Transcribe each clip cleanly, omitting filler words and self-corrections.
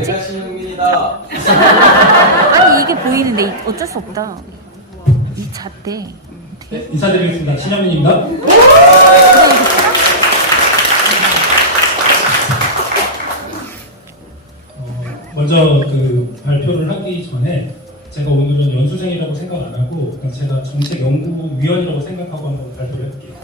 내가 신용민이다. 아니 이게 보이는데 어쩔 수 없다. 이 잣대. 네, 인사드리겠습니다. 신현민입니다. 먼저 그 발표를 하기 전에 제가 오늘은 연수생이라고 생각 안 하고 그냥 제가 정책연구위원이라고 생각하고 한번 발표를 해볼게요.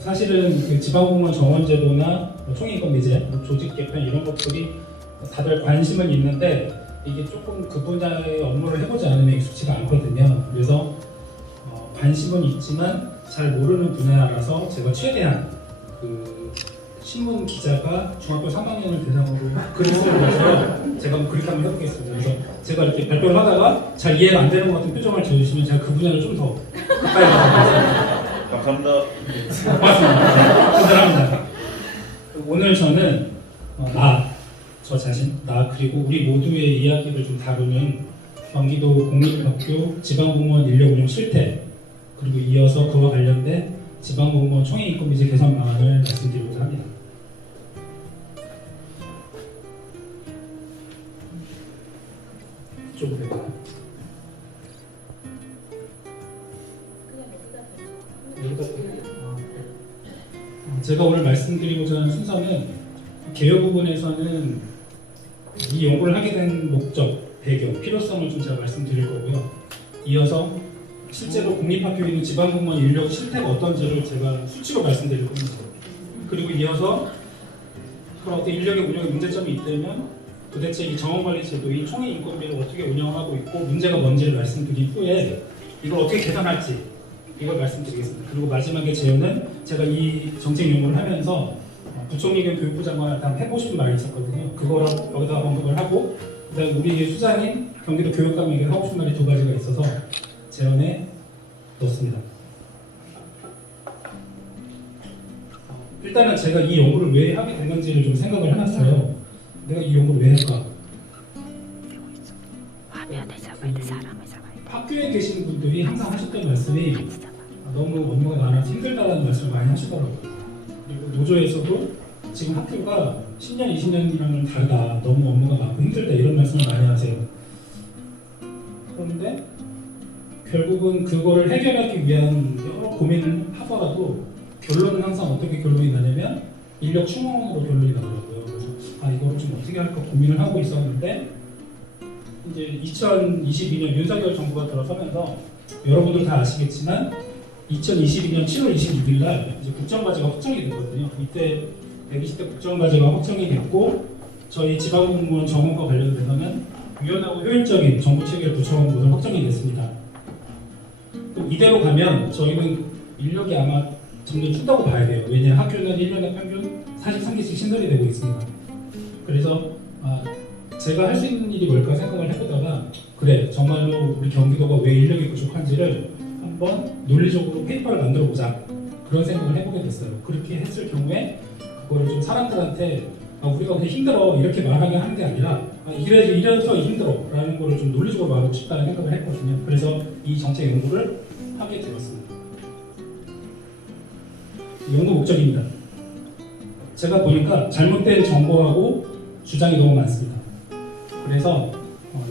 사실은 그 지방공무원 정원제도나 총인건비제, 조직 개편 이런 것들이 다들 관심은 있는데 이게 조금 그 분야의 업무를 해보지 않으면 익숙치가 않거든요. 그래서 관심은 있지만 잘 모르는 분야라서 제가 최대한 그 신문 기자가 중학교 3학년을 대상으로 글을 쓰면서 제가 그렇게 한번 해보겠습니다. 그래서 제가 이렇게 발표를 하다가 잘 이해가 안 되는 것 같은 표정을 지어주시면 제가 그 분야를 좀 더 가까이 가서 감사합니다. 고맙습니다. 감사합니다. 오늘 저는 저 자신, 그리고 우리 모두의 이야기를 좀 다루는 경기도 공립학교 지방공무원 인력운영 실태, 그리고 이어서 그와 관련된 지방공무원 총회인건비제 개선 방안을 말씀드리고자 합니다. 이쪽으로 될까요? 제가 오늘 말씀드리고자 하는 순서는 개요 부분에서는 이 연구를 하게 된 목적, 배경, 필요성을 좀 제가 말씀드릴 거고요. 이어서 실제로 공립학교에 있는 지방공무원 인력 실태가 어떤지를 제가 수치로 말씀드릴 겁니다. 그리고 이어서 그런 어떤 인력의 운영에 문제점이 있다면 도대체 이 정원관리제도, 이 총회인건비를 어떻게 운영하고 있고 문제가 뭔지를 말씀드린 후에 이걸 어떻게 개선할지 이걸 말씀드리겠습니다. 그리고 마지막에 제어는 제가 이 정책 연구를 하면서 부총리 겸 교육부 장관한테 해보고 싶은 말이 있었거든요. 그거를 여기다가 언급을 하고 그다음에 우리 수장인 경기도 교육감에게 하고 싶은 말이 두 가지가 있어서 제언에 넣었습니다. 일단은 제가 이 연구를 왜 하게 됐는지를 좀 생각을 해놨어요. 내가 이 연구를 왜 할까? 학교에 계신 분들이 항상 하셨던 말씀이 너무 업무가 많아서 힘들다는 말씀을 많이 하시더라고요. 그리고 노조에서도 지금 학교가 10년, 20년이랑은 다르다, 너무 업무가 많고 힘들다 이런 말씀을 많이 하세요. 그런데 결국은 그거를 해결하기 위한 여러 고민을 하더라도 결론은 항상 어떻게 결론이 나냐면 인력 충원으로 결론이 나더라고요. 그래서 이거를 좀 어떻게 할까 고민을 하고 있었는데 이제 2022년 윤석열 정부가 들어서면서 여러분들 다 아시겠지만 2022년 7월 26일 날 이제 국정과제가 확정이 됐거든요. 이때 120대 국정과제가 확정이 됐고 저희 지방공무원 정원과 관련돼서는 유연하고 효율적인 정부 체계를 구축하는 것으로 확정이 됐습니다. 그럼 이대로 가면 저희는 인력이 아마 점점 준다고 봐야 돼요. 왜냐하면 학교는 1년에 평균 43개씩 신설이 되고 있습니다. 그래서 제가 할 수 있는 일이 뭘까 생각을 해보다가 그래 정말로 우리 경기도가 왜 인력이 부족한지를 한번 논리적으로 페이퍼를 만들어 보자 그런 생각을 해보게 됐어요. 그렇게 했을 경우에 그거를 좀 사람들한테 우리가 그냥 힘들어 이렇게 말하게 하는 게 아니라 이래서 힘들어 라는 거를 좀 논리적으로 말하고 싶다는 생각을 했거든요. 그래서 이 정책 연구를 하게 되었습니다. 연구 목적입니다. 제가 보니까 잘못된 정보하고 주장이 너무 많습니다. 그래서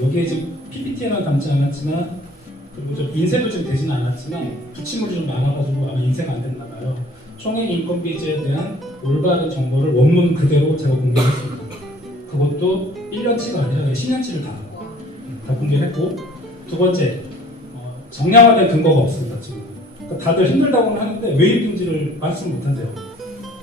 여기에 지금 PPT에는 담지 않았지만 그리고 좀 인쇄도 좀 되지는 않았지만 붙임물이 좀 많아가지고 아마 인쇄가 안 됐나 봐요. 총회인건비제에 대한 올바른 정보를 원문 그대로 제가 공개했습니다. 그것도 1년치가 아니라 10년치를 다 공개했고 두 번째 정량화된 근거가 없습니다. 지금 그러니까 다들 힘들다고는 하는데 왜 힘든지를 말씀 못한대요.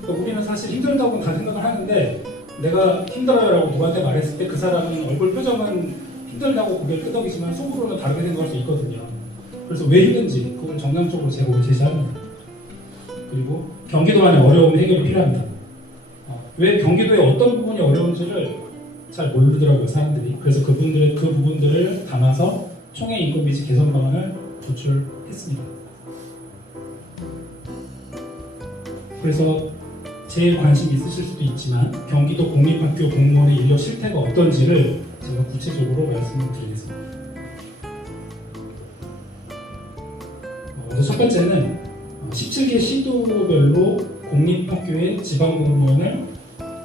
그러니까 우리는 사실 힘들다고는 다 생각을 하는데 내가 힘들어요라고 누구한테 말했을 때 그 사람은 얼굴 표정은 힘들다고 고개를 끄덕이지만 속으로는 다르게 생각할 수 있거든요. 그래서 왜 힘든지 그걸 정량적으로 제공을 제시합니다. 그리고 경기도만의 어려움 해결이 필요합니다. 왜 경기도의 어떤 부분이 어려운지를 잘 모르더라고요 사람들이. 그래서 그 부분들을 담아서 총회인건비제 개선 방안을 도출했습니다. 그래서 제일 관심 있으실 수도 있지만 경기도 공립학교 공무원의 인력 실태가 어떤지를 제가 구체적으로 말씀을 드리겠습니다. 먼저 첫 번째는 17개 시도별로 공립학교의 지방공무원을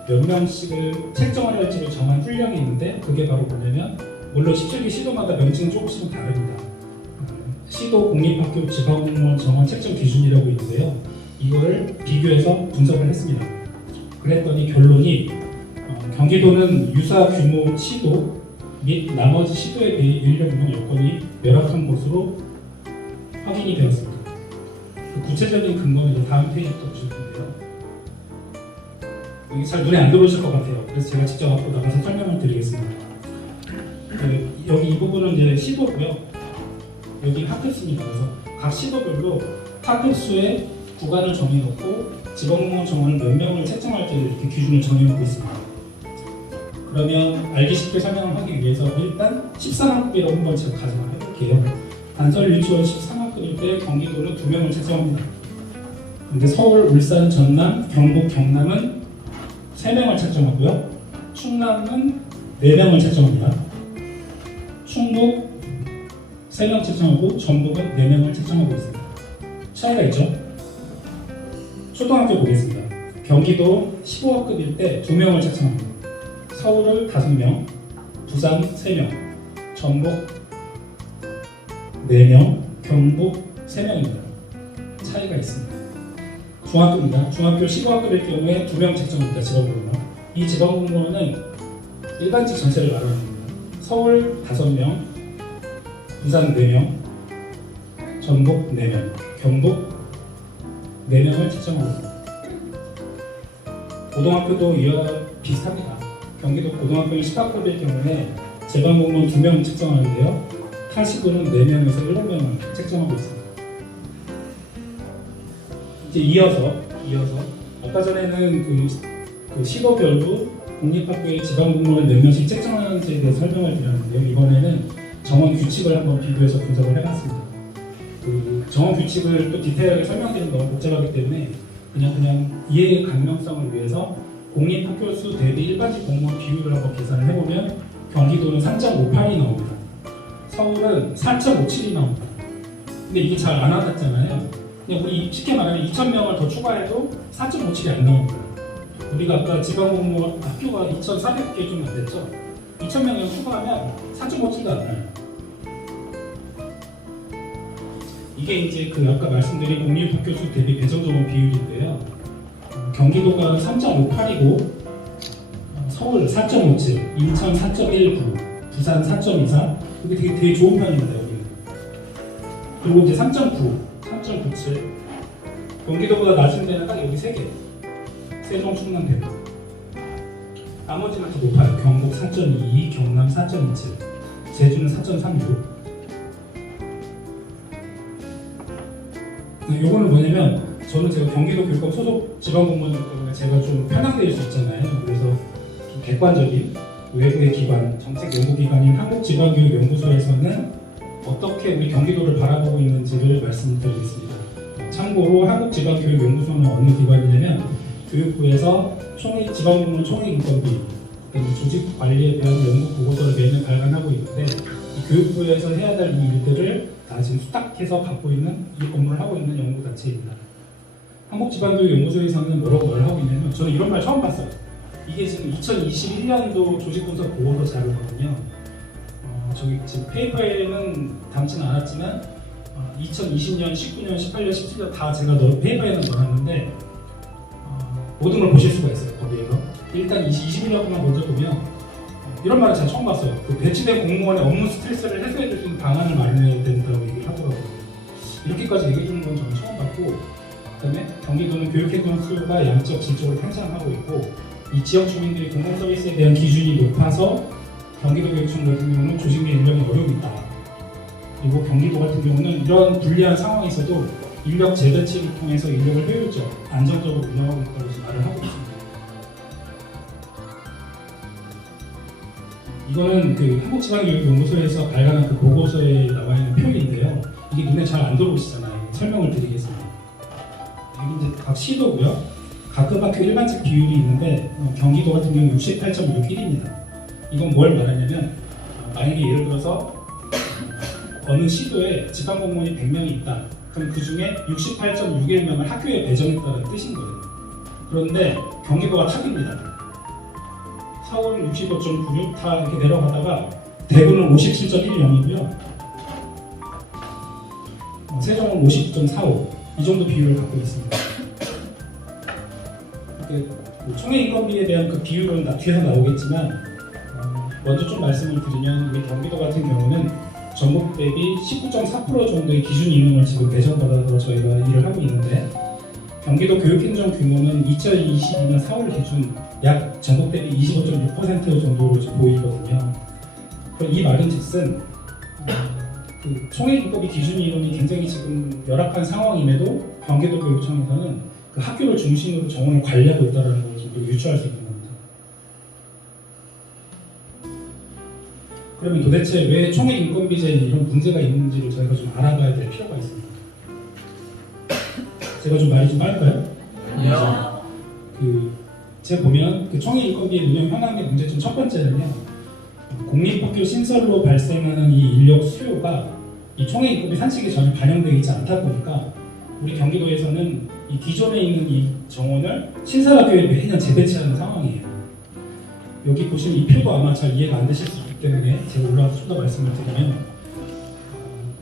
몇 명씩을 책정을 할지를 정한 훈령이 있는데 그게 바로 뭐냐면 물론 17개 시도마다 명칭은 조금씩은 다릅니다. 시도 공립학교 지방공무원 정원 책정 기준이라고 있는데요. 이거를 비교해서 분석을 했습니다. 그랬더니 결론이 경기도는 유사 규모 시도 및 나머지 시도에 비해 인력 운영 여건이 열악한 것으로 확인이 되었습니다. 그 구체적인 근거는 다음 페이지부터 보실 텐데요. 이게 잘 눈에 안 들어오실 것 같아요. 그래서 제가 직접 갖고 나가서 설명을 드리겠습니다. 여기 이 부분은 이제 시도고요. 여기 학급수입니다. 그래서 각 시도별로 학급수의 구간을 정해놓고 지방공무원 정원을 몇 명을 책정할지 이렇게 기준을 정해놓고 있습니다. 그러면 알기 쉽게 설명을 하기 위해서 일단 13학급이라고 한번 제가 가정을 해볼게요. 단설 유치원 13학급일 때 경기도는 2명을 책정합니다. 근데 서울, 울산, 전남, 경북, 경남은 3명을 책정하고요. 충남은 4명을 책정합니다. 충북 3명 책정하고 전북은 4명을 책정하고 있습니다. 차이가 있죠? 초등학교 보겠습니다. 경기도 15학급일 때 2명을 책정합니다. 서울을 5명, 부산 3명, 전북 4명, 경북 3명입니다. 차이가 있습니다. 중학교입니다. 중학교 15학급일 경우에 2명 책정합니다. 지방공무원. 이 지방공무원은 일반직 전체를 말하는 겁니다. 서울 5명, 부산 4명, 전북 4명, 경북 4명을 책정하고 있습니다. 고등학교도 이와 비슷합니다. 경기도 고등학교는 10학급일 경우에 지방공무원 2명 책정하는데요. 하시고는 4명에서 7명을 책정하고 있습니다. 이제 이어서 아까 전에는 그 시도별로 공립학교의 지방공무원을 몇 명씩 책정하는지에 대해서 설명을 드렸는데요. 이번에는 정원 규칙을 한번 비교해서 분석을 해봤습니다. 그 정원 규칙을 또 디테일하게 설명드리는 건 너무 복잡하기 때문에 그냥 이해의 가능성을 위해서 공립학교 수 대비 일반직 공무원 비율을 한번 계산을 해보면 경기도는 3.58이 나옵니다. 서울은 4.57이 나옵니다. 근데 이게 잘 안 와닿잖아요. 그냥 우리 쉽게 말하면 2,000명을 더 추가해도 4.57이 안 나옵니다. 우리가 아까 지방공무원 학교가 2,400개 좀 안 됐죠? 2,000명을 추가하면 4.57도 안 나요. 이게 이제 그 아까 말씀드린 공립학교 수 대비 배정정원 비율인데요. 경기도가 3.58이고 서울 4.57, 인천 4.19, 부산 4.24. 이게 되게 좋은 편입니다. 여기는. 그리고 이제 3.9, 3.97. 경기도보다 낮은 데는 딱 여기 3개. 세종, 충남, 대구. 나머지는 더 높아요. 경북 4.22, 경남 4.27, 제주는 4.36. 요거는 뭐냐면 저는 제가 경기도 교육감 소속 지방공무원이기 때문에 제가 좀 편향될 수 있잖아요. 그래서 좀 객관적인 외부의 기관, 정책 연구기관인 한국지방교육연구소에서는 어떻게 우리 경기도를 바라보고 있는지를 말씀드리겠습니다. 참고로 한국지방교육연구소는 어느 기관이냐면 교육부에서 지방공무원 총액인건비, 조직 관리에 대한 연구 보고서를 매년 발간하고 있는데 교육부에서 해야 될 이 일들을 다 지금 수탁해서 갖고 있는 이 업무를 하고 있는 연구단체입니다. 한국지방교육연구소에서는 뭐라고 하고 있냐면 저는 이런 말 처음 봤어요. 이게 지금 2021년도 조직분석 보고서 자료거든요. 저기 지금 페이퍼에는 담지는 않았지만 2020년, 19년, 18년, 17년 다 제가 페이퍼에는 넣어놨는데 모든 걸 보실 수가 있어요. 거기에서 일단 21년만 먼저 보면 이런 말을 제가 처음 봤어요. 그 배치된 공무원의 업무 스트레스를 해소해줄 수 있는 방안을 마련해야 된다고 얘기를 하더라고요. 이렇게까지 얘기해주는 건 저는 처음 봤고, 그다음에 경기도는 교육행정 수가 양적, 질적으로 팽창하고 있고, 이 지역 주민들이 공공 서비스에 대한 기준이 높아서 경기도 교육청 같은 경우는 조직 내 인력이 어려움이 있다. 그리고 경기도 같은 경우는 이런 불리한 상황에서도 인력 재배치를 통해서 인력을 효율적, 안정적으로 운영하고 있다고 말을 하고 있습니다. 이거는 그 한국지방교육연구소에서 발간한 그 보고서에 나와 있는 표인데요. 이게 눈에 잘 안 들어오시잖아요. 설명을 드리겠습니다. 여기 이제 각 시도고요. 각급 학교 일반직 비율이 있는데 경기도 같은 경우 68.61입니다. 이건 뭘 말하냐면 만약에 예를 들어서 어느 시도에 지방공무원이 100명이 있다. 그럼 그 중에 68.61명을 학교에 배정했다는 뜻인 거예요. 그런데 경기도가 탑입니다. 서울은 65.96, 다 이렇게 내려가다가 대구는 57.10이고요. 세종은 50.45, 이 정도 비율을 갖고 있습니다. 총액인건비에 대한 그 비율은 뒤에서 나오겠지만 먼저 좀 말씀을 드리면 우리 경기도 같은 경우는 전국 대비 19.4% 정도의 기준 인원을 지금 배정받아서 저희가 일을 하고 있는데 경기도 교육행정 규모는 2022년 4월 기준 약 전국 대비 25.6% 정도로 지금 보이거든요. 그럼 이 말인즉슨 그 총액인건비 기준 인원이 굉장히 지금 열악한 상황임에도 경기도 교육청에서는 그 학교를 중심으로 정원을 관리하고 있다는 걸 좀 유추할 수 있는 겁니다. 그러면 도대체 왜 총액인건비제에 이런 문제가 있는지를 저희가 좀 알아봐야 될 필요가 있습니다. 제가 좀 말이 좀 빠를까요? 제가 보면 그 총액인건비 운영 현황의 문제점 첫 번째는요. 공립학교 신설로 발생하는 이 인력 수요가 이 총액인건비 산식에 전혀 반영되어 있지 않다 보니까 우리 경기도에서는 이 기존에 있는 이 정원을 신설학교에 매년 재배치하는 상황이에요. 여기 보시면 이 표도 아마 잘 이해가 안 되실 수 있기 때문에 제가 올라와서 좀 더 말씀을 드리면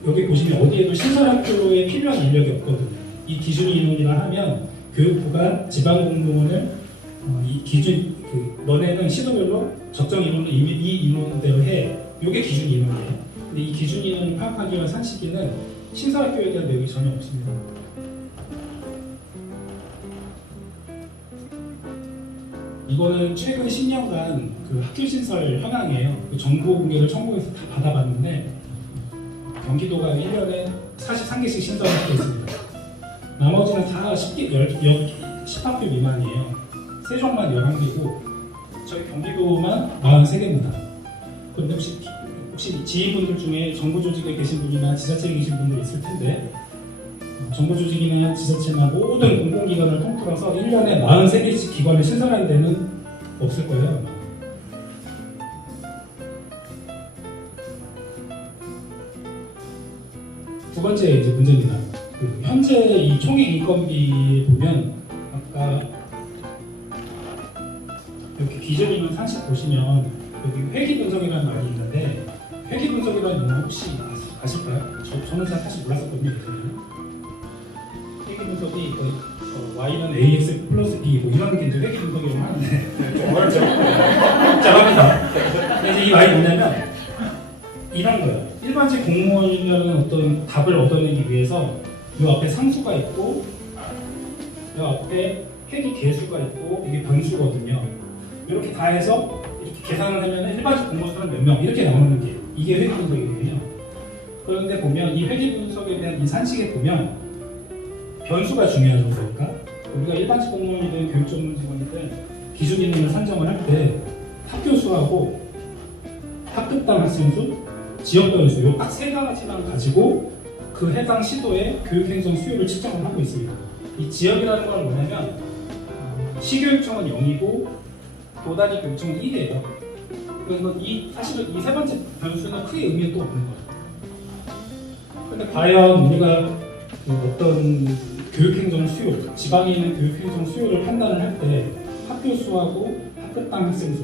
여기 보시면 어디에도 신설학교에 필요한 인력이 없거든요. 이 기준 인원이라 하면 교육부가 지방공무원을 이 기준 너네는 시도별로 적정 인원을 이 인원대로 해. 이게 기준 인원이에요. 근데 이 기준 인원을 파악하기 위한 산식에는 신설학교에 대한 내용이 전혀 없습니다. 이거는 최근 10년간 그 학교 신설 현황이에요. 그 정보 공개를 청구해서 다 받아봤는데 경기도가 1년에 43개씩 신설을 하고 있습니다. 나머지는 다 10학교 미만이에요. 세종만 11개고 저희 경기도만 43개입니다. 그런데 혹시 지휘분들 중에 정부조직에 계신 분이나 지자체에 계신 분들 있을 텐데 정부조직이나 지자체나 모든 공공기관을 통틀어서 1년에 43개씩 기관을 신설하는 데는 없을 거예요. 두 번째 이제 문제입니다. 현재 이 총액인건비에 보면 아까 이렇게 기준인원 산식 보시면 여기 회기분석이라는 말이 있는데 회기분석이라는 용어 혹시 아실까요? 저는 사실 몰랐었거든요. 회기분석이 Y는 AX 플러스 B 뭐 이런 게 이제 회기분석이라고 하는데 좀 어렵죠? 복잡합니다. 근데 이제 이 말이 뭐냐면 이런 거예요. 일반직 공무원이라는 어떤 답을 얻어내기 위해서 이 앞에 상수가 있고 이 앞에 회기 개수가 있고 이게 변수거든요. 이렇게 다 해서 이렇게 계산을 하면 일반직 공무원은 몇 명 이렇게 나오는 게 이게 회기 분석이거든요. 그런데 보면 이 회기 분석에 대한 이 산식에 보면 변수가 중요하죠. 그러니까 우리가 일반직 공무원이든 교육 전문 직원이든 기준 인원을 산정을 할 때 학교 수하고 학급당 학생 수, 지역 변수 이 딱 세 가지만 가지고 그 해당 시도의 교육행정 수요를 측정을 하고 있습니다. 이 지역이라는 건 뭐냐면 시교육청은 0이고 도단위 교육청은 1이에요. 그래서 사실은 이 세 번째 변수는 크게 의미는 또 없는 거예요. 근데 과연 우리가 어떤 교육행정 수요, 지방에 있는 교육행정 수요를 판단을 할 때 학교 수하고 학급당 학생 수,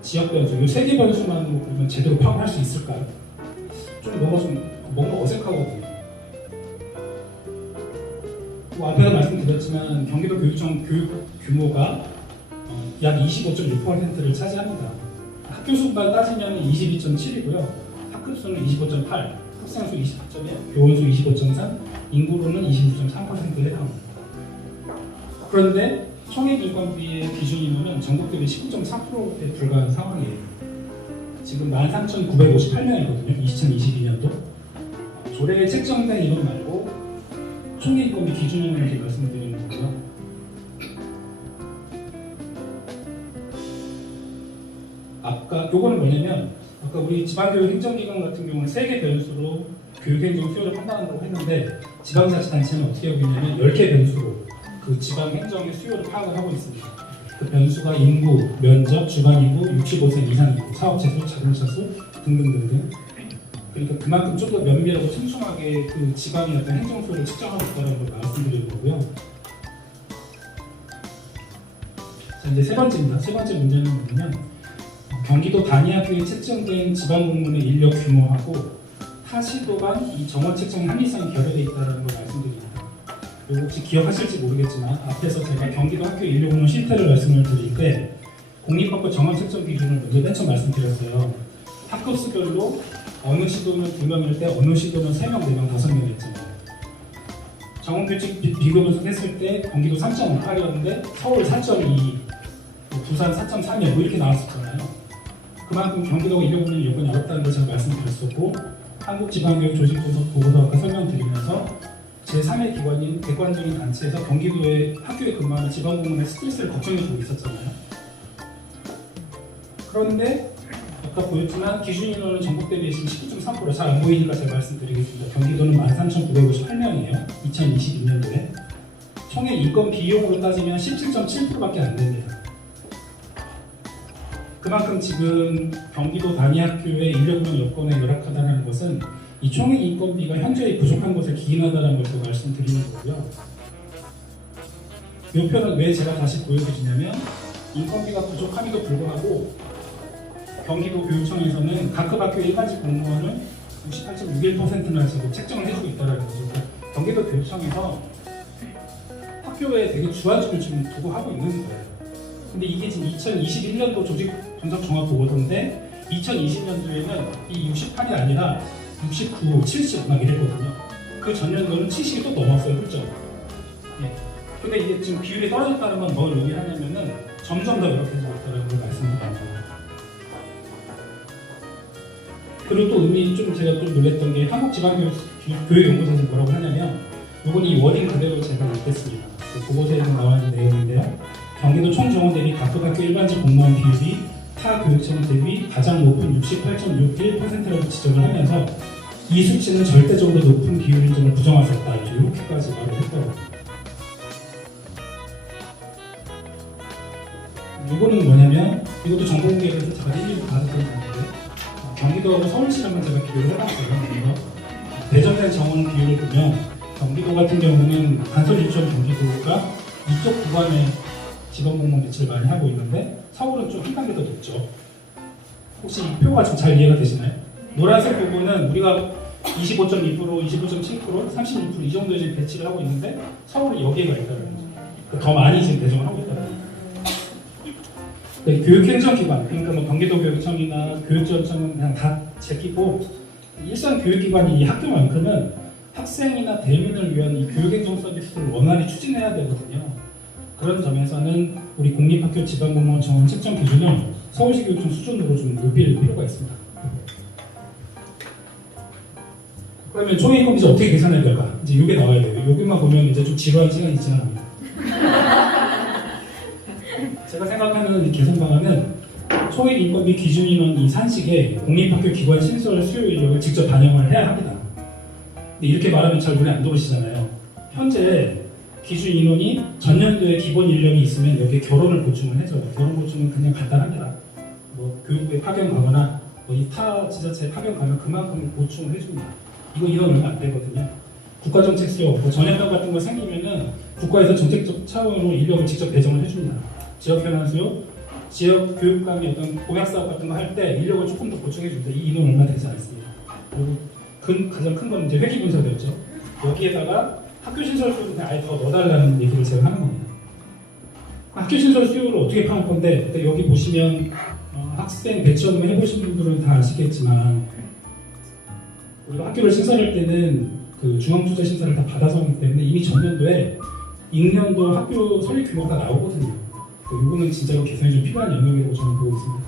지역 변수 이 세 개 변수만으로 보면 제대로 파악할 수 있을까요? 뭔가 어색하거든요. 앞에서 말씀드렸지만 경기도 교육청 교육 규모가 약 25.6%를 차지합니다. 학교 수만 따지면 22.7이고요. 학급수는 25.8, 학생수 24.1, 교원수 25.3, 인구로는 26.3%에 해당합니다. 그런데 총액인건비의 기준 인원은 전국 대비 19.4%에 불과한 상황이에요. 지금 13,958명이거든요. 2022년도. 조례에 책정된 인원 말고 총액인건비 기준 인원을 이렇게 말씀드리는 거고요. 아까 요거는 뭐냐면 아까 우리 지방교육 행정기관 같은 경우는 3개 변수로 교육행정 수요를 판단한다고 했는데 지방자치단체는 어떻게 하고 있냐면 10개 변수로 그 지방행정의 수요를 파악을 하고 있습니다. 그 변수가 인구, 면적, 주간인구, 65세 이상 인구, 사업체 수, 자동차 수 등등등등. 그러니까 그만큼 좀 더 면밀하고 촘촘하게 그 지방의 어떤 행정 수요를 측정하고 있다는 걸 말씀드리는 거고요. 자, 이제 세 번째입니다. 세 번째 문제는 뭐냐면 경기도 단위학교에 채점된 지방공무원의 인력 규모하고 타시도 간 이 정원 책정의 합리성이 결여되어 있다는 걸 말씀드립니다. 이거 혹시 기억하실지 모르겠지만 앞에서 제가 경기도 학교 인력 공무원 실태를 말씀을 드릴 때 공립학교 정원 책정 기준을 먼저 맨 처음 말씀드렸어요. 학교 수별로 어느 시도는 2명일 때 어느 시도는 3명, 4명, 5명 했잖아요. 정원 규칙 비교 분석했을 때 경기도 3.8이었는데 서울 4.2, 부산 4.3이 뭐 이렇게 나왔었잖아요. 그만큼 경기도가 인력 공무원 여건이 어렵다는 걸 제가 말씀드렸었고 한국지방교육조직분석 보고서 아까 설명드리면서 제3의 기관인 객관적인 단체에서 경기도의 학교에 근무하는 지방공무원의 스트레스를 걱정해주고 있었잖아요. 그런데 아까 보였지만 기준 인원은 전국 대비 지금 19.3%, 잘 안 보이니까 제가 말씀드리겠습니다. 경기도는 13,958명이에요. 2022년도에. 총액 인건 비용으로 따지면 17.7%밖에 안 됩니다. 그만큼 지금 경기도 단위학교의 인력운영 여건에 열악하다는 것은 이 총액 인건비가 현저히 부족한 것을 기인하다는 것을 말씀드리는 거고요. 이 표는 왜 제가 다시 보여드리냐면 인건비가 부족함에도 불구하고 경기도 교육청에서는 각급 학교 일반직 공무원을 68.61%나 지금 책정을 해주고 있다는 거죠. 경기도 교육청에서 학교에 되게 주안점을 지금 두고 하고 있는 거예요. 근데 이게 지금 2021년도 조직 분석 종합 보고서인데 2020년도에는 이 68이 아니라 69, 70 막 이랬거든요. 그 전년도는 70이 또 넘었어요, 훌쩍. 예. 근데 이게 지금 비율이 떨어졌다는 건 뭘 의미하냐면은 점점 더 열악해지고 있다는 걸 말씀드립니다. 그리고 또 제가 좀 놀랬던 게 한국지방교육연구소에서 뭐라고 하냐면 이건 이 워딩 그대로 제가 읽겠습니다. 그 보고서에 나와 있는 내용인데요. 경기도 총 정원 대비 각급 학교 일반직 공무원 비율이 타 교육청 대비 가장 높은 68.61%라고 지적을 하면서 이 수치는 절대적으로 높은 비율인 점을 부정할 수 없다. 이렇게까지 말을 했더라고요. 이거는 뭐냐면 이것도 정보공개에서 제가 1일 받았던 건데 경기도하고 서울시랑만 제가 비교를 해봤어요. 그래서 배정된 정원 비율을 보면 경기도 같은 경우는 간설 유치원 경기도가 이쪽 구간에 지방공무원 배치를 많이 하고 있는데 서울은 좀 한 단계 더 높죠. 혹시 이 표가 좀 잘 이해가 되시나요? 노란색 부분은 우리가 25.2%, 25.7%, 36%이 정도에 지금 배치를 하고 있는데 서울은 여기에 가 있다는 거죠. 더 많이 지금 배정을 하고 있다는 거죠. 네, 교육행정기관, 그러니까 뭐 경기도교육청이나 교육지원청은 그냥 다 제끼고 일선 교육기관이 이 학교만큼은 학생이나 대민을 위한 이 교육행정 서비스를 원활히 추진해야 되거든요. 그런 점에서는 우리 공립학교 지방공무원 정원 책정 기준을 서울시 교육청 수준으로 좀 높일 필요가 있습니다. 그러면 총액 인건비 어떻게 계산해야 될까? 이제 이게 나와야 돼요. 여기만 보면 이제 좀 지루한 시간이 지나갑니다. 제가 생각하는 개선 방안은 총액 인건비 기준 인원 이 산식에 공립학교 기관 신설 수요 인력을 직접 반영을 해야 합니다. 근데 이렇게 말하면 잘 눈에 안 들어오시잖아요. 현재 기준 인원이 전년도에 기본 인력이 있으면 여기에 결혼을 보충을 해줘요. 결혼 보충은 그냥 간단합니다. 뭐 교육부에 파견 가거나 이 타 지자체에 파견 가면 그만큼 보충을 해줍니다. 이거 인원 얼마 안 되거든요. 국가정책 수요, 뭐 전염병 같은 거 생기면은 국가에서 정책적 차원으로 인력을 직접 배정을 해줍니다. 지역 현안 수요, 지역 교육감이 어떤 공약 사업 같은 거 할 때 인력을 조금 더 보충해 줍니다. 이 인원 얼마 되지 않습니다. 그리고 가장 큰 건 이제 회계 분석이었죠. 여기에다가 학교 신설 수요를 아예 더 넣어달라는 얘기를 제가 하는 겁니다. 학교 신설 수요를 어떻게 파악할 건데, 여기 보시면 학생 배치 업무 해보신 분들은 다 아시겠지만 우리가 학교를 신설할 때는 그 중앙투자 심사를 다 받아서 하기 때문에 이미 전년도에 익년도 학교 설립 규모가 나오거든요. 이거는 진짜로 개선이 좀 필요한 영역이라고 저는 보고 있습니다.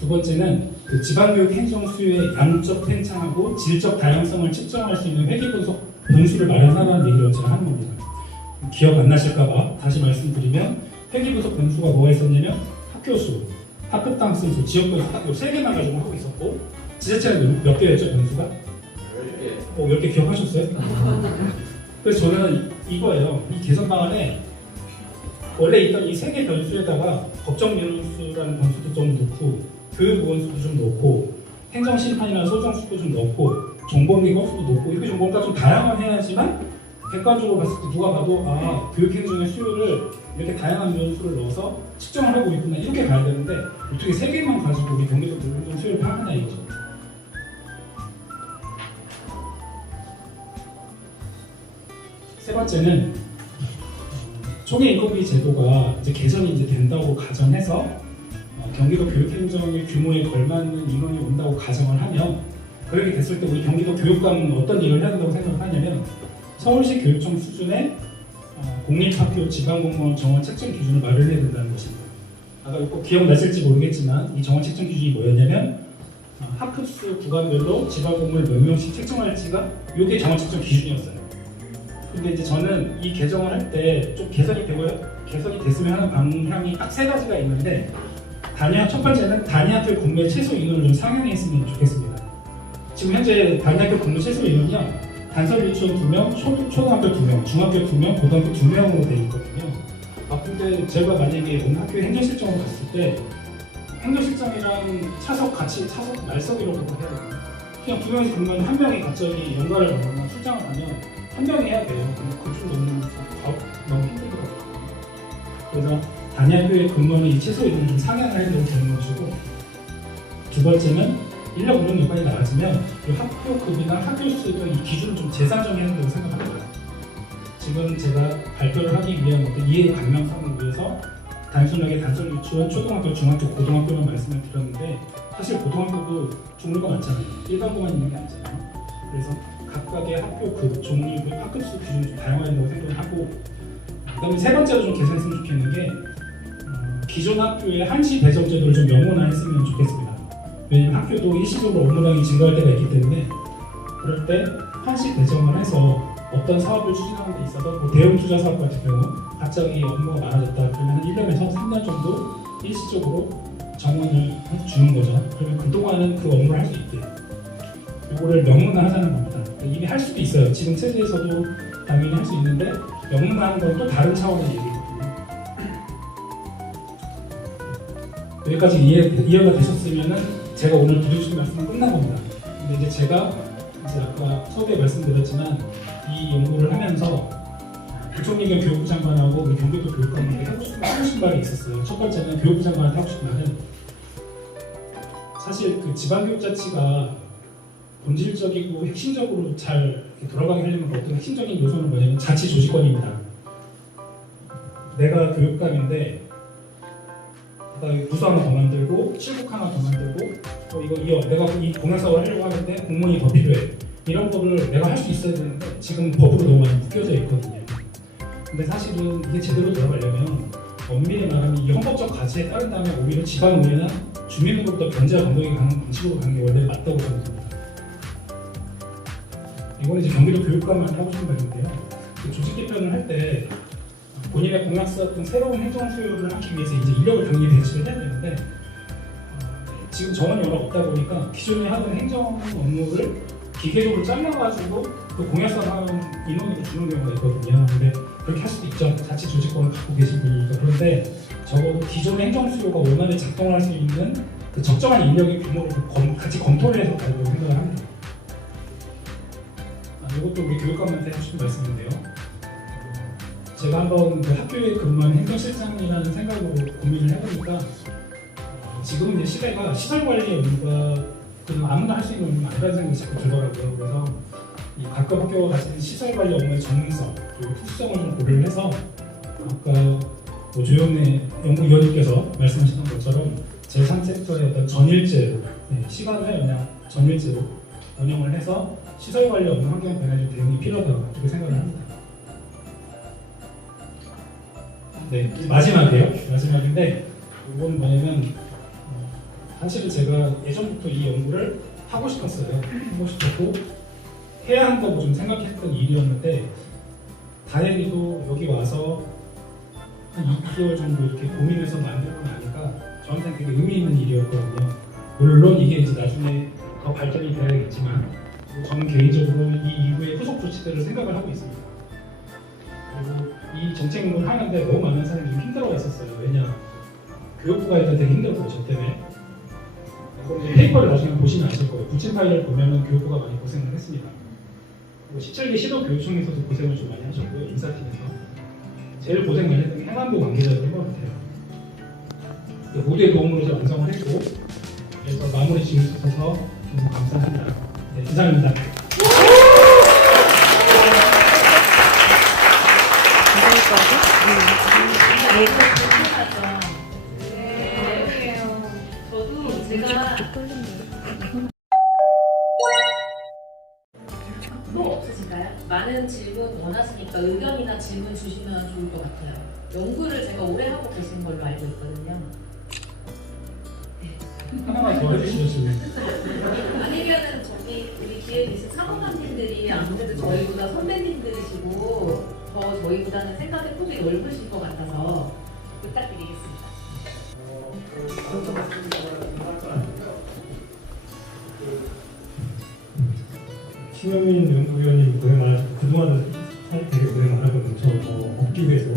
두 번째는 그 지방교육 행정 수요의 양적 팽창하고 질적 다양성을 측정할 수 있는 회계 분석 변수를 마련하라는 얘기를 제가 하는 겁니다. 기억 안 나실까봐 다시 말씀드리면 회계 분석 변수가 뭐가 있었냐면 학교 수, 학급당 학생 수, 지역별 학교 3개만 가지고 하고 있었고 지자체는 몇 개였죠 변수가? 10개. 10개 기억하셨어요? 그래서 저는 이거예요. 이 개선 방안에 원래 있던 이 3개 변수에다가 법정 민원수라는 변수도 좀 넣고 교육 의원수도 좀 넣고 행정심판이나 소정수도 좀 넣고 정보원의 건수도 넣고 이렇게 좀 뭔가 좀 다양화해야지만 객관적으로 봤을 때 누가 봐도 아 교육행정의 수요를 이렇게 다양한 변수를 넣어서 측정을 하고 있구나 이렇게 가야 되는데 어떻게 세 개만 가지고 우리 경기도 교육행정 수요를 파악하냐 이거죠. 세 번째는 총액 인건비 제도가 이제 개선이 이제 된다고 가정해서 경기도 교육행정의 규모에 걸맞는 인원이 온다고 가정을 하면 그렇게 됐을 때 우리 경기도 교육감은 어떤 일을 해야 된다고 생각하냐면 서울시 교육청 수준의 공립학교 지방공무원 정원 책정 기준을 마련해야 된다는 것입니다. 아까 꼭 기억나실지 모르겠지만 이 정원 책정 기준이 뭐였냐면 학급수 구간별로 지방공무원을 몇 명씩 책정할지가 이게 정원 책정 기준이었어요. 근데 이제 저는 이 개정을 할 때 좀 개선이 됐으면 하는 방향이 딱 세 가지가 있는데 첫 번째는 단위학교 근무의 최소 인원을 좀 상향했으면 좋겠습니다. 지금 현재 단위학교 근무 최소 인원이요 단설 유치원 2명, 초등학교 2명, 중학교 2명, 고등학교 2명으로 되어 있거든요. 근데 제가 만약에 어느 학교에 행정실장으로 갔을 때 행정실장이랑 차석 말석이라고 해야 되나? 그냥 2명이서 근무하는 한 명이 갑자기 연가를 받거나 출장을 가면 한 명이 해야 돼요. 그중 너무 힘들거든요. 그래서 단위학교에 근무하는 이 최소 인원을 좀 상향을 해야 되는 것이고 두 번째는 인력 운영 요건이 나아지면 이 학교 급이나 학교 수도 이 기준을 좀 재산정해야 한다고 생각합니다. 지금 제가 발표를 하기 위한 어떤 이해 강명성을 위해서 단순하게 단설 유치원, 초등학교, 중학교, 고등학교만 말씀을 드렸는데 사실 고등학교도 종류가 많잖아요. 일반고만 있는 게 아니잖아요. 그래서 각각의 학교 급, 종류, 학급수 기준이 좀 다양하다고 생각을 하고 그다음에 세 번째로 좀 개선했으면 좋겠는 게 기존 학교의 한시 배정 제도를 좀 명문화했으면 좋겠습니다. 왜냐하면 학교도 일시적으로 업무량이 증가할 때가 있기 때문에 그럴 때 한시 배정을 해서 어떤 사업을 추진하는 데 있어서 뭐 대형 투자 사업 같은 경우 갑자기 업무가 많아졌다 그러면 한 1년에서 3년 정도 일시적으로 정원을 주는 거죠. 그러면 그동안은 그 업무를 할 수 있게 이거를 명문화하자는 겁니다. 이미 할 수도 있어요. 지금 체제에서도 당연히 할 수 있는데 명문화하는 건 또 다른 차원의 얘기거든요. 여기까지 이해가 되셨으면은 제가 오늘 드리고 말씀은 끝난 겁니다. 근데 이제 제가 아까 처음에 말씀드렸지만 이 연구를 하면서 부총리가 교육부 장관하고 우리 경기도 교육감한테 하고 싶은 말이 있었어요. 첫 번째는 교육부 장관한테 하고 싶은 말은 사실 그 지방교육자치가 본질적이고 핵심적으로 잘 돌아가게 하려면 어떤 핵심적인 요소는 뭐냐면 자치 조직권입니다. 내가 교육감인데 부서 하나 더 만들고 실국 하나 더 만들고 내가 이 공약사업을 하려고 하는데 공무원이 더 필요해. 이런 거를 내가 할 수 있어야 되는데 지금 법으로 너무 많이 묶여져 있거든요. 근데 사실은 이게 제대로 돌아가려면 엄밀히 말하면 이 헌법적 가치에 따른다면 오히려 지방의회나 주민으로부터 견제와 감독이 가는 방식으로 가는 게 원래 맞다고 생각합니다. 이거는 이제 경기도 교육감한테 하고 싶은 말인데요. 조직 개편을 할 때 본인의 공약사업은 새로운 행정 수요를 하기 위해서 이제 인력을 병리 배치를 해야 되는데 지금 정원이 워낙 없다 보니까 기존에 하던 행정 업무를 기계적으로 잘라가지고 그 공약사업 하는 인원으로 주는 경우가 있거든요. 근데 그렇게 할 수도 있죠. 자치 조직권을 갖고 계신 분이니까. 그런데 적어도 기존의 행정 수요가 원활히 작동할 수 있는 그 적정한 인력의 규모를 같이 검토를 해서 가려고 생각을 합니다. 이것도 우리 교육감한테 하고 싶은 말씀인데요. 제가 한번 그 학교에 근무하는 행정실장이라는 생각으로 고민을 해보니까 지금 이제 시대가 시설관리 업무가 그냥 아무나 할 수 있는 업무가 아니라는 생각이 자꾸 들더라고요. 그래서 이 각각 학교가 가진 시설관리 업무의 전문성 그리고 특수성을 좀 고려를 해서 아까 뭐 조영래 연구위원님께서 말씀하셨던 것처럼 제3섹터의 어떤 전일제로 시간을 전일제로 운영을 해서 시설관리 업무 환경 변화에 대응이 필요하다고 그렇게 생각을 합니다. 네, 마지막인데 이건 뭐냐면 사실은 제가 예전부터 이 연구를 하고 싶었어요. 하고 싶었고 해야 한다고 좀 생각했던 일이었는데 다행히도 여기 와서 한 2개월 정도 이렇게 고민해서 만들고 나니까 저한테는 되게 의미 있는 일이었거든요. 물론 이게 이제 나중에 더 발전이 돼야겠지만 저는 개인적으로 이 이후에 후속 조치들을 생각을 하고 있습니다. 그리고 이 정책을 하는데 너무 많은 사람이 좀 힘들어했었어요. 왜냐 교육부가 일단 되게 힘들었고 저 때문에 페이퍼를 나중에 보시면 아실 거예요. 부친 파일을 보면은 교육부가 많이 고생을 했습니다. 그리고 17기 시도교육청에서도 고생을 좀 많이 하셨고요. 인사팀에서 제일 고생 많이 했던 게 행안부 관계자들인 것 같아요. 모두의 도움으로 이제 완성을 했고, 그래서 마무리 지을 수 있어서 너무 감사합니다. 네, 이상입니다. 저도 제가 또 없으신가요? 많은 질문 원하시니까 의견이나 질문 주시면 좋을 것 같아요. 연구를 제가 오래 하고 계신 걸로 알고 있거든요. 하나만 더 해주시면 아니면은 우리 뒤에 계신 사무관님들이 아무래도 저희보다 선배님들이시고 더 저희보다는 생각의 폭이 넓으실 것 같아서 부탁드리겠습니다. 신현민 연구위원님 고생 많으셨고 그동안 사실 되게 고생 많았거든요. 저 얻기 위해서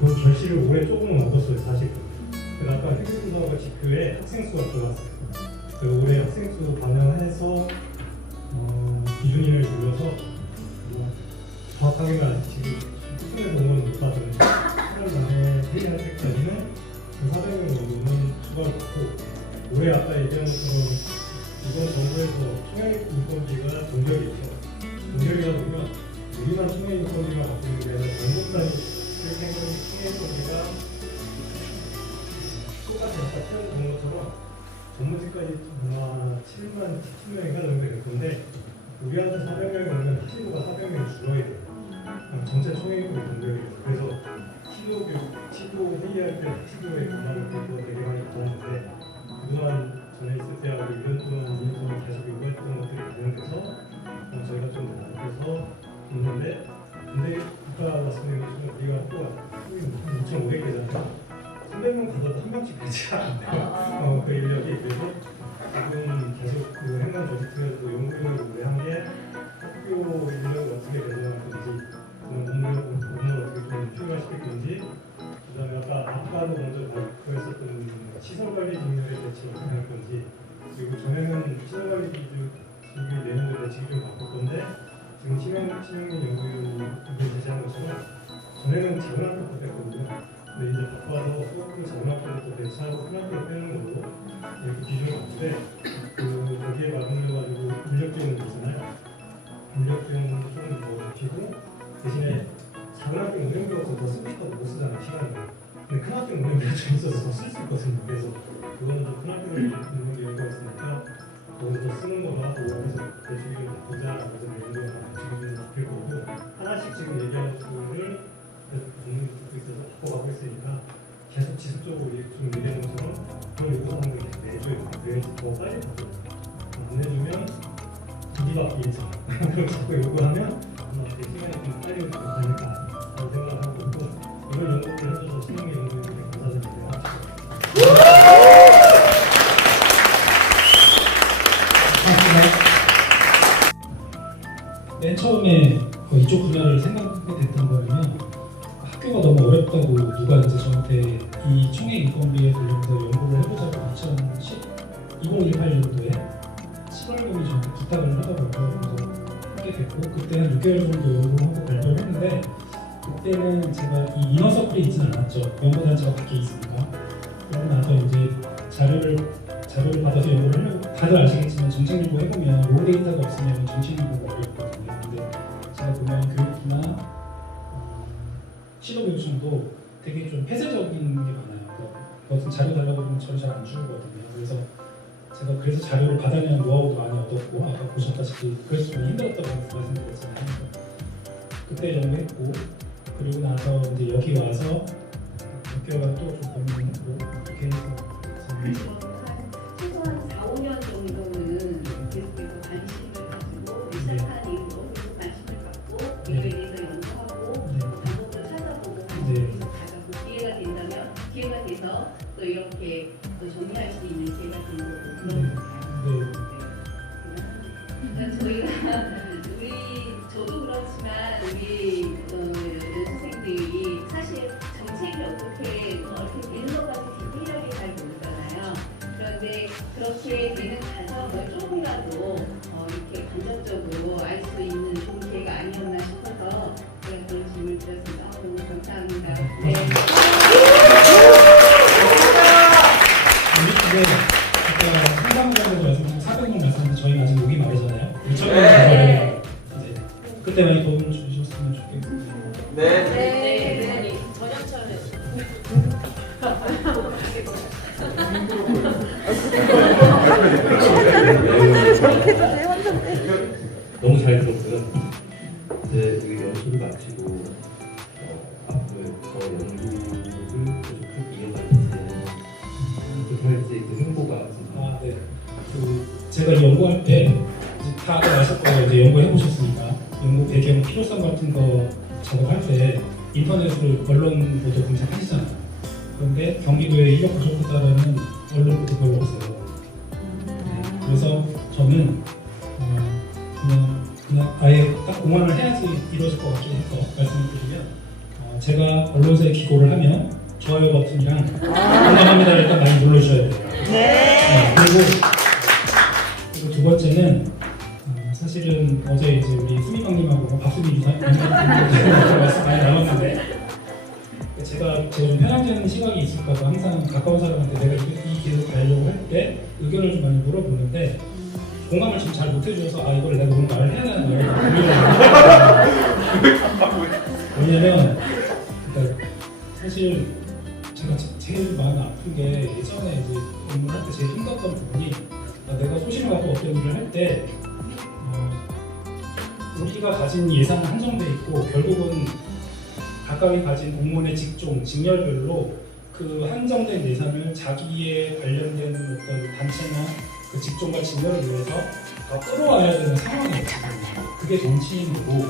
그 결실을 올해 조금은 얻었어요 사실. 그래서 아까 행정부서가 지표에 학생 수가 들어왔어요. 그 올해 학생 수 반영해서 기준인을 눌러서 정확하게는 아직 지금 수준의 동원을 못 받은 8월 말에 회의할 때까지는 400명 정도는 추가를 받고 올해 아까 얘기한 것처럼 이번 정부에서 총액 인건비가 동결이 있죠. 동결이다 보면 우리만 총액 인건비가 갖고 있는 게 아니라 전국 단위 총액 인건비가 똑같이 아까 표현된 것처럼 전문직까지 아마 7만 17명인가 정도 될 건데 우리한테 400명이 오면 시도가 400명이 줄어야 돼요. 전체 총액 인건비 동결이에요. 그래서 시도 회의할 때 시도에 관한 것도 되게 많이 도왔는데 그동안 전에 있을 때하고 1년 동안 2년 동안 계속 요구했던 것들이 반영돼서 저희가 좀 나아져서 있는데 근데 아까 말씀드린 것처럼 우리가 또 2,500개잖아요. 300명 받아도 한 명씩 되지가 않아요. 그 인력이. 그래서 지금 계속 그 행정 프로젝트에서 연구를 오래 한 게 학교 인력을 어떻게 배정할 건지 업무를 어떻게 좀 효율화시킬 건지 그다음에 아까도 먼저 발표했었던 시설관리 직렬의 대책을 어떻게 할 건지 그리고 전에는 시설관리 기준이 내년도 대책이 좀 바꿀 건데 지금 신영민 연구위원이 제시한 것처럼 전에는 작은 학교부터 뺐거든요. 근데 이제 바꿔서 수업을 작은 학교부터 배치하고 큰 학교를 빼는 걸로 이렇게 기준을 맞추되 거기에 맞물려가지고 인력 지원이 있잖아요. 인력 지원도 좀 더 높이고 대신에 작은 학교 운영비가 더 쓰니까 못 쓰잖아요 시간을. 근데 큰 학교 운영비가 좀 있어서 더 쓸 수 있거든요. 그래서 그거는 좀 큰 학교를 운영비 여유가 있으니까 거기서 더 쓰는 거가 그래서 대출이 좀 나쁘자라고 해서 내년도에 대출이 좀 높일 거고 하나씩 지금 얘기하는 부분을 계속 듣고 있어서 바꿔가고 있으니까 계속 지속적으로 좀 얘기하는 것처럼 그런 요구사항을 계속 내줘야 돼요. 그래서 더 빨리 바꿔요. 안 내주면 뒤집어지잖아요. 그럼 자꾸 요구하면 아마 그 시간이 좀 빨리 오지 못하니까 라고 생각하고 있고 이런 연구를 해줘서 신영민 연구원님께 감사드립니다. 맨 처음에 이쪽 분야를 생각하게 됐던 거는 학교가 너무 어렵다고 누가 이제 저한테 이 총액 인건비에 관련해서 연구를 해보자고 2018년도에 7월경에 저한테 부탁을 하더라고요. 그래서 하게 됐고 그때 한 6개월 정도 연구하고 발표를 했는데 그때는 제가 이 인원 서클이 있지는 않았죠. 연구단체가 밖에 있으니까. 그러고 나서 이제 자료를 받아서 연구를 하려고 다들 아시겠지만 정책 연구 해보면 로우 데이터가 없으면 정책 연구가 어렵거든요. 근데 제가 보면 교육부나 시도교육청도 되게 좀 폐쇄적인 게 많아요. 그러니까 무슨 자료 달라고 하면 저를 잘 안 주거든요. 그래서 자료를 받아내는 노하우도 많이 얻었고 아까 보셨다시피 그래서 좀 힘들었다고 말씀드렸잖아요. 그때 정도 했고 그리고 나서 이제 여기 와서 몇 개월 또 좀 고민했고 이렇게 해서 최소한 4, 5년 정도는 계속해서 관심을 가지고 시작한 이후로 계속 관심을 갖고 이거에 대해서 연구하고 방법도 찾아보고 계속 가져고 기회가 돼서 또 이렇게 또 정리할 수 있는 기회가 된 거고 그런 저희가 저도 그렇지만 우리 연수생들이 사실 정책이 어떻게 되는 것까지 디테일하게 잘 모르잖아요. 그런데 그렇게 되는 과정을 조금이라도 이렇게 간접적으로 알 수 있는 좋은 기회가 아니었나 싶어서 제가 그런 질문을 드렸습니다. 너무 감사합니다. 네. 근데 아까 상담자분들 말씀하신 400명 말씀하신 저희가 아직 오기 말이잖아요. 2,000명 가서 이제 그때 많이 도움 주셨으면 좋겠습니다. 네. 너무 잘 들었고요. 이제 그 연수를 마치고 앞으로 저 연구를 계속 쭉 이어갈지 어떻게 할지 그 행보가 아, 네. 그 제가 이 연구할 때 이제 다들 아실 거예요. 이제 연구해 보셨으니까 연구 배경 필요성 같은 거 작업할 때 인터넷으로 언론 보도 검색하시잖아요. 그런데 경기도에 인력 부족하다라는 언론 보도 별로 없어요. 그래서 저는 그냥 아예 딱 공헌을 해야지 이루어질 것 같긴 해서 말씀을 드리면 제가 언론사에 기고를 하면 좋아요 버튼이랑 공감합니다 일단 많이 눌러주셔야 돼요. 네, 그리고 두 번째는 사실은 어제 이제 우리 수미방님하고 박수미 기사님 말씀 많이 나눴는데 제가 좀 편향적인 시각이 있을까봐 항상 가까운 사람한테 내가 이 길을 가려고 할 때 의견을 좀 많이 물어보는데 공감을 지금 잘 못해줘서 아 이걸 내가 뭔가 말을 해야 되는 거예요. 왜냐면 그러니까 사실 제가 제일 마음 아픈 게 예전에 이제 공부를 할 때 제일 힘들었던 부분이 내가 소신을 갖고 어떤 일을 할 때 우리가 가진 예산은 한정돼 있고 결국은 각각이 가진 공무원의 직종, 직렬별로 그 한정된 예산을 자기에 관련된 어떤 단체나 그 직종과 직렬을 위해서 다 끌어와야 되는 상황이에요. 그게 정치인이고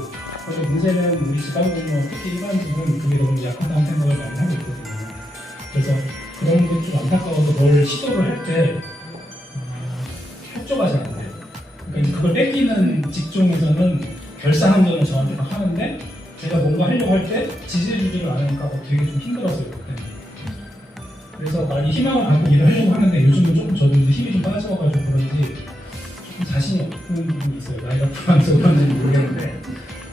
그래서 문제는 우리 지방공무원 특히 일반직은 그게 너무 약하다는 생각을 많이 하고 있거든요. 그래서 그런 게 좀 안타까워서 뭘 시도를 할 때 협조하지 않아요. 그러니까 그걸 뺏기는 직종에서는 결사항전을 저한테 막 하는데 제가 뭔가 하려고 할 때 지지해주지를 않으니까 되게 좀 힘들었어요. 그때. 그래서 많이 희망을 갖고 일을 하려고 하는데 요즘은 조금 저도 이제 힘이 좀 빠져가지고 그런지 조금 자신이 없는 부분이 있어요. 나이가 들어가면서 그런지는 모르겠는데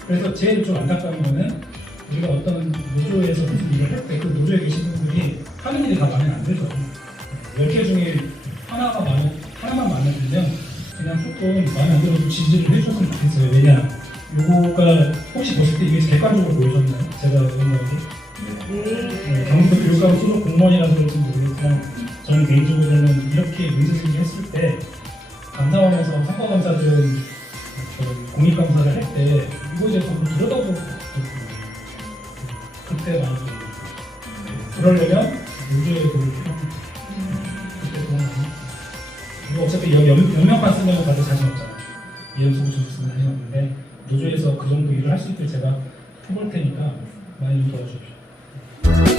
그래서 제일 좀 안타까운 거는 우리가 어떤 노조에서 무슨 일을 할 때 그 노조에 계신 분들이 하는 일이 다 마음에 안 들죠. 10개 중에 하나만 마음에 들면 그냥 조금 마음에 안 들어도 지지를 해줬으면 좋겠어요. 왜냐 요거가 혹시 보실 때 이게 객관적으로 보여줬나요? 제가 생각이 경기도 교육감 소속 공무원이라서 그런지 모르겠지만 저는 개인적으로는 이렇게 문제제기를 했을 때 감사원에서 선거검사들은 공익감사를 할 때 이거에 대해서 들여다보고 있거든요. 그때 많이 좀 그러려면 요즘에 그때 도움 이거 어차피 연명만 쓰면 다들 자신 없잖아요. 이연수고 주셨으면 하셨는데 노조에서 그 정도 일을 할 수 있게 제가 해볼 테니까 많이 도와주십시오.